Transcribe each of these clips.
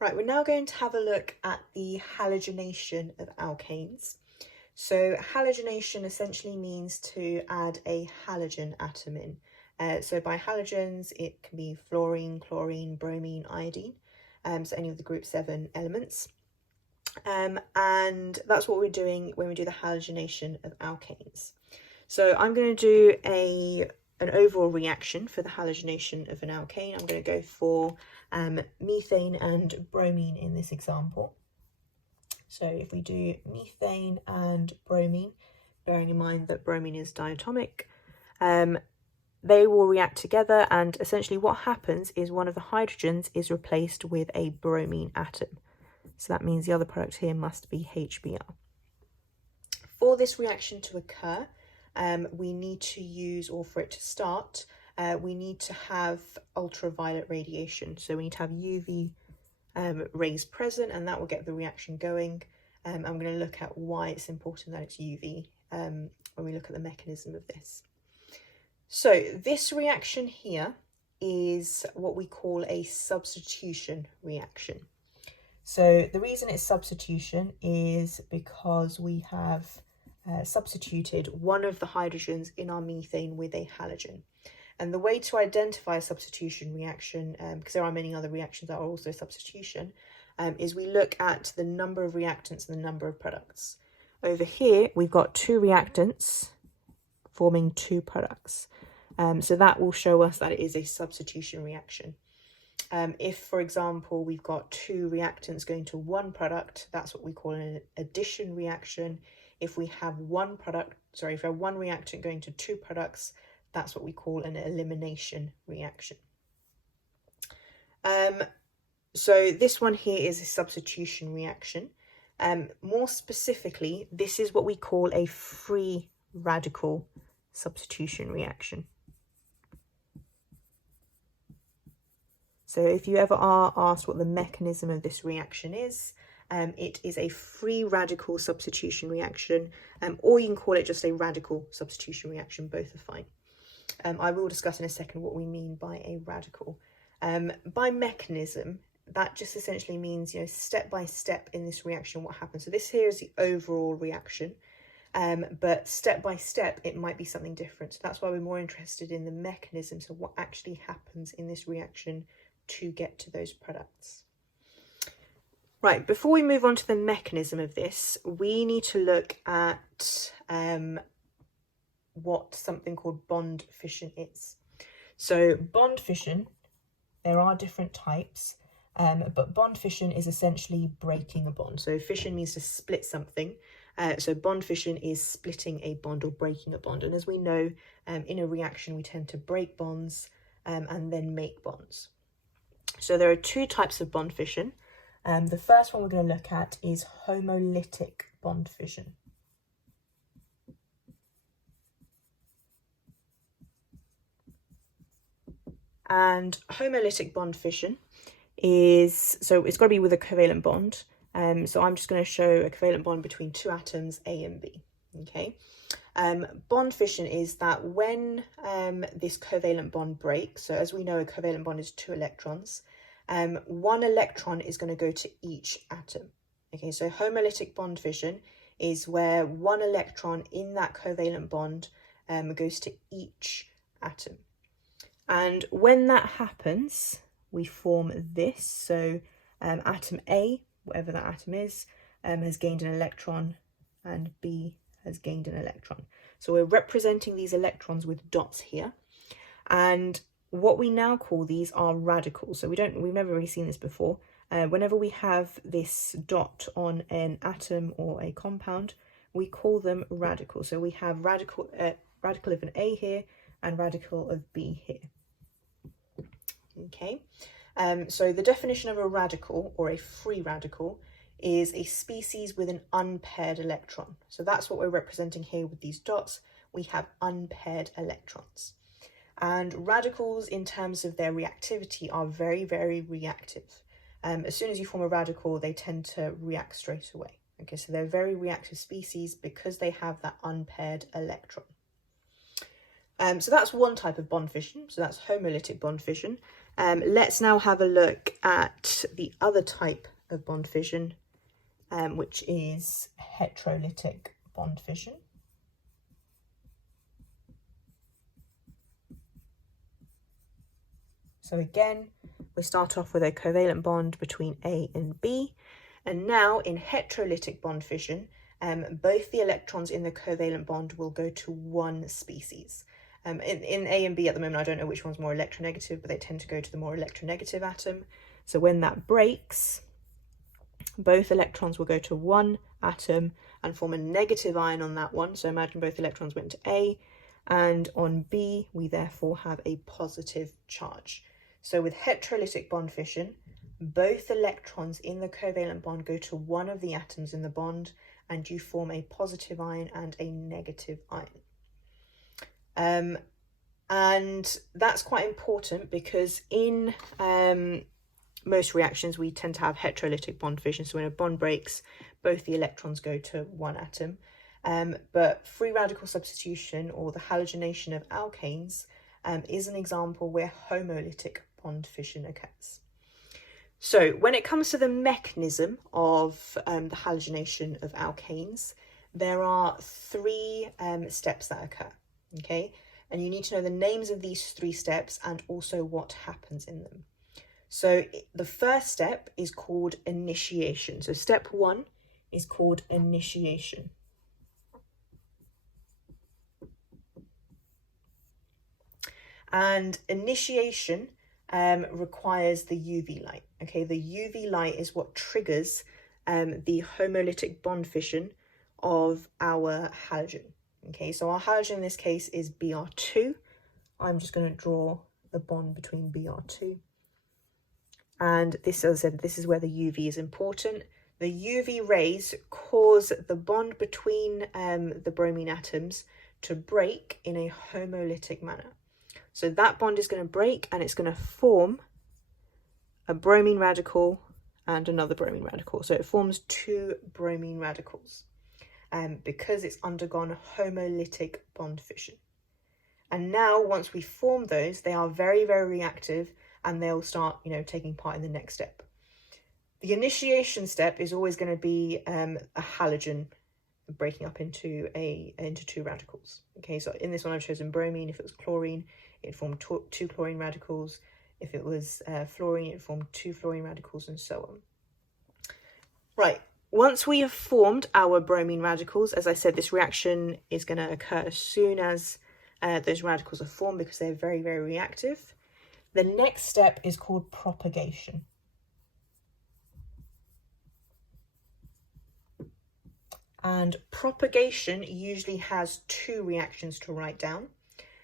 Right, we're now going to have a look at the halogenation of alkanes. So halogenation essentially means to add a halogen atom in. So by halogens, it can be fluorine, chlorine, bromine, iodine, so any of the group 7 elements. And that's what we're doing when we do the halogenation of alkanes. So I'm going to do an overall reaction for the halogenation of an alkane. I'm going to go for methane and bromine in this example. So if we do methane and bromine, bearing in mind that bromine is diatomic, they will react together, and essentially what happens is one of the hydrogens is replaced with a bromine atom. So that means the other product here must be HBr. For this reaction to occur, we need to use, or for it to start, we need to have ultraviolet radiation. So we need to have UV rays present, and that will get the reaction going. I'm going to look at why it's important that it's UV when we look at the mechanism of this. So this reaction here is what we call a substitution reaction. So the reason it's substitution is because we have substituted one of the hydrogens in our methane with a halogen. And the way to identify a substitution reaction, because there are many other reactions that are also substitution, is we look at the number of reactants and the number of products. Over here, we've got 2 reactants forming 2 products. So that will show us that it is a substitution reaction. If, for example, we've got 2 reactants going to 1 product, that's what we call an addition reaction. If we have one reactant going to 2 products, that's what we call an elimination reaction. So this one here is a substitution reaction. More specifically, this is what we call a free radical substitution reaction. So if you ever are asked what the mechanism of this reaction is, it is a free radical substitution reaction, or you can call it just a radical substitution reaction, both are fine. I will discuss in a second what we mean by a radical. By mechanism, that just essentially means, step by step in this reaction what happens. So this here is the overall reaction, but step by step it might be something different. So that's why we're more interested in the mechanism, so what actually happens in this reaction to get to those products. Right, before we move on to the mechanism of this, we need to look at what something called bond fission is. So bond fission, there are different types, but bond fission is essentially breaking a bond. So fission means to split something. So bond fission is splitting a bond or breaking a bond. And as we know, in a reaction, we tend to break bonds and then make bonds. So there are 2 types of bond fission. The first one we're going to look at is homolytic bond fission. And homolytic bond fission is, so it's got to be with a covalent bond. So I'm just going to show a covalent bond between 2 atoms, A and B. Okay. Bond fission is that when this covalent bond breaks, so as we know, a covalent bond is 2 electrons, 1 electron is going to go to each atom. Okay, so homolytic bond fission is where 1 electron in that covalent bond goes to each atom. And when that happens, we form this. So atom A, whatever that atom is, has gained an electron, and B has gained an electron. So we're representing these electrons with dots here. And what we now call these are radicals. So we've never really seen this before. Whenever we have this dot on an atom or a compound, we call them radicals. So we have radical of an A here and radical of B here. Okay, so the definition of a radical, or a free radical, is a species with an unpaired electron. So that's what we're representing here with these dots. We have unpaired electrons. And radicals, in terms of their reactivity, are very, very reactive. As soon as you form a radical, they tend to react straight away. Okay, so they're very reactive species because they have that unpaired electron. So that's one type of bond fission. So that's homolytic bond fission. Let's now have a look at the other type of bond fission, which is heterolytic bond fission. So again, we start off with a covalent bond between A and B, and now in heterolytic bond fission, both the electrons in the covalent bond will go to one species. In A and B at the moment, I don't know which one's more electronegative, but they tend to go to the more electronegative atom. So when that breaks, both electrons will go to one atom and form a negative ion on that one. So imagine both electrons went to A, and on B, we therefore have a positive charge. So with heterolytic bond fission, both electrons in the covalent bond go to one of the atoms in the bond, and you form a positive ion and a negative ion. And that's quite important because in most reactions, we tend to have heterolytic bond fission. So when a bond breaks, both the electrons go to one atom. But free radical substitution, or the halogenation of alkanes, is an example where homolytic bond fission occurs. So when it comes to the mechanism of the halogenation of alkanes, there are three steps that occur, okay? And you need to know the names of these three steps and also what happens in them. So the first step is called initiation. So step one is called initiation. And initiation requires the UV light. Okay, the UV light is what triggers the homolytic bond fission of our halogen. Okay, so our halogen in this case is Br2. I'm just going to draw the bond between Br2. And this, as I said, this is where the UV is important. The UV rays cause the bond between the bromine atoms to break in a homolytic manner. So that bond is going to break and it's going to form a bromine radical and another bromine radical. So it forms two bromine radicals because it's undergone homolytic bond fission. And now once we form those, they are very, very reactive and they'll start, taking part in the next step. The initiation step is always going to be a halogen breaking up into two radicals. Okay, so in this one I've chosen bromine. If it was chlorine, it formed two chlorine radicals. If it was fluorine, it formed two fluorine radicals, and so on. Right, once we have formed our bromine radicals, as I said, this reaction is going to occur as soon as those radicals are formed because they're very, very reactive. The next step is called propagation. And propagation usually has two reactions to write down.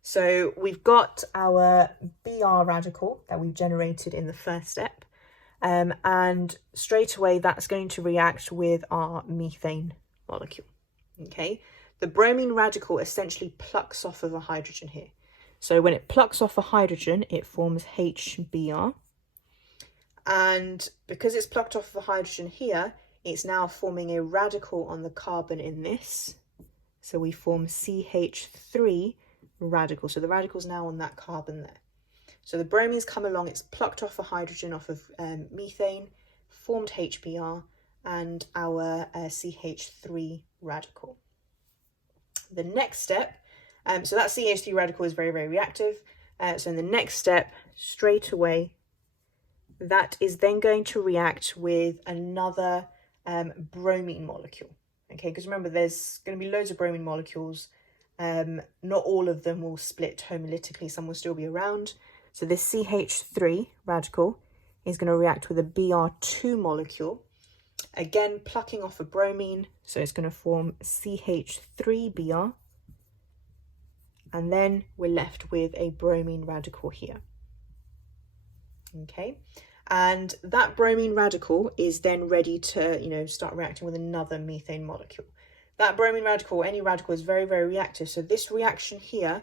So we've got our Br radical that we've generated in the first step, and straight away that's going to react with our methane molecule. Okay, the bromine radical essentially plucks off of a hydrogen here. So when it plucks off a hydrogen, it forms HBr, and because it's plucked off of a hydrogen here, it's now forming a radical on the carbon in this. So we form CH3 radical. So the radical's now on that carbon there. So the bromine's come along, it's plucked off a hydrogen off of methane, formed HBr and our CH3 radical. The next step, so that CH3 radical is very, very reactive. So in the next step, straight away, that is then going to react with another bromine molecule. Okay, because remember, there's going to be loads of bromine molecules. Not all of them will split homolytically, some will still be around. So this CH3 radical is going to react with a Br2 molecule, again plucking off a bromine, so it's going to form CH3Br, and then we're left with a bromine radical here. Okay, and that bromine radical is then ready to, start reacting with another methane molecule. That bromine radical, any radical, is very, very reactive. So this reaction here,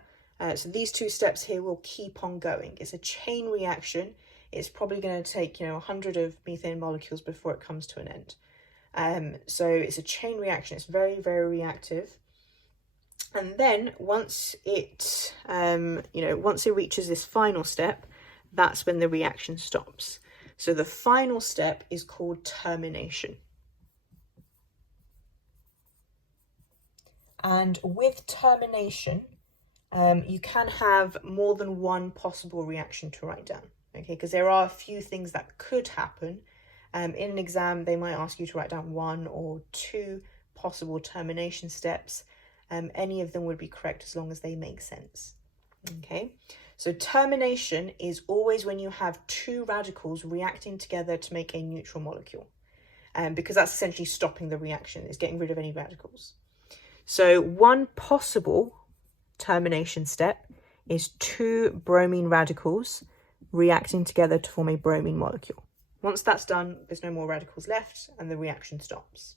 so these two steps here will keep on going. It's a chain reaction. It's probably going to take, 100 of methane molecules before it comes to an end. So it's a chain reaction. It's very, very reactive. And then once it, once it reaches this final step, that's when the reaction stops. So the final step is called termination. And with termination, you can have more than one possible reaction to write down, okay? Because there are a few things that could happen. In an exam, they might ask you to write down 1 or 2 possible termination steps. Any of them would be correct as long as they make sense, okay? So termination is always when you have 2 radicals reacting together to make a neutral molecule, because that's essentially stopping the reaction, it's getting rid of any radicals. So one possible termination step is 2 bromine radicals reacting together to form a bromine molecule. Once that's done, there's no more radicals left and the reaction stops.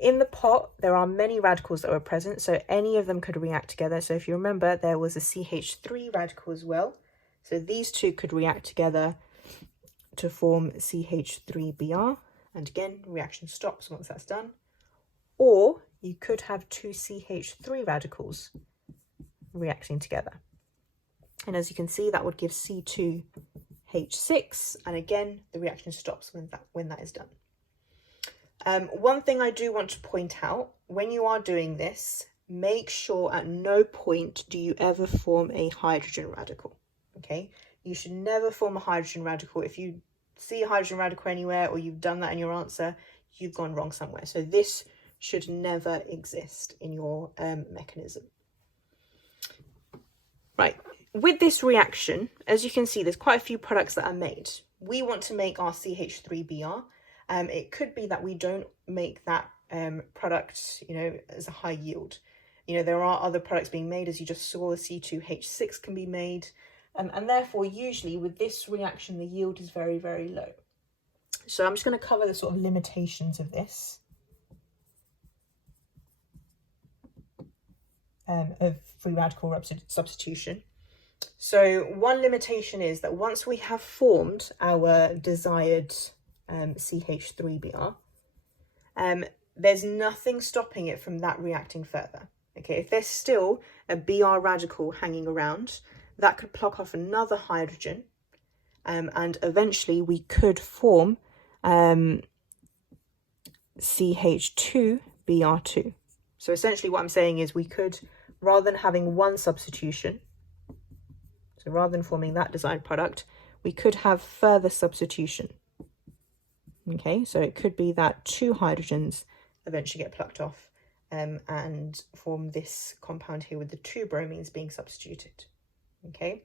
In the pot, there are many radicals that were present, so any of them could react together. So if you remember, there was a CH3 radical as well. So these 2 could react together to form CH3Br. And again, reaction stops once that's done. Or you could have 2 CH3 radicals reacting together. And as you can see, that would give C2H6. And again, the reaction stops when that is done. One thing I do want to point out, when you are doing this, make sure at no point do you ever form a hydrogen radical, okay? You should never form a hydrogen radical. If you see a hydrogen radical anywhere or you've done that in your answer, you've gone wrong somewhere. So this should never exist in your mechanism. Right, with this reaction, as you can see, there's quite a few products that are made. We want to make our CH3Br. It could be that we don't make that product, as a high yield. There are other products being made, as you just saw, the C2H6 can be made. And therefore, usually with this reaction, the yield is very, very low. So I'm just going to cover the sort of limitations of this, of free radical substitution. So one limitation is that once we have formed our desired CH3Br, there's nothing stopping it from that reacting further. Okay, if there's still a Br radical hanging around, that could block off another hydrogen, and eventually we could form CH2Br2. So essentially what I'm saying is we could, rather than having one substitution, so rather than forming that desired product, we could have further substitution. Okay, so it could be that 2 hydrogens eventually get plucked off and form this compound here with the 2 bromines being substituted. Okay,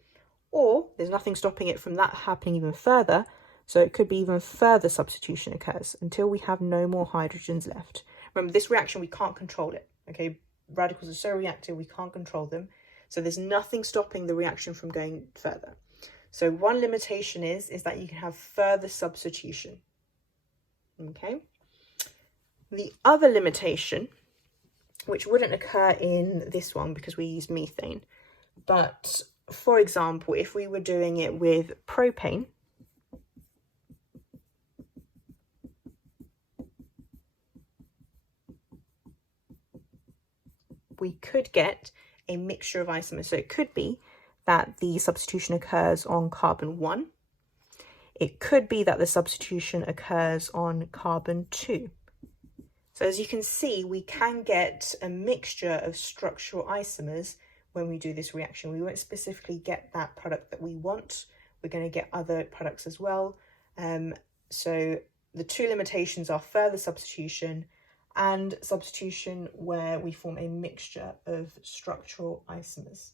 or there's nothing stopping it from that happening even further, so it could be even further substitution occurs until we have no more hydrogens left. Remember, this reaction, we can't control it. Okay, radicals are so reactive, we can't control them. So there's nothing stopping the reaction from going further. So one limitation is that you can have further substitution. Okay, the other limitation, which wouldn't occur in this one because we use methane, but for example, if we were doing it with propane, we could get a mixture of isomers. So it could be that the substitution occurs on carbon 1. It could be that the substitution occurs on carbon 2. So as you can see, we can get a mixture of structural isomers when we do this reaction. We won't specifically get that product that we want. We're going to get other products as well. So the 2 limitations are further substitution and substitution where we form a mixture of structural isomers.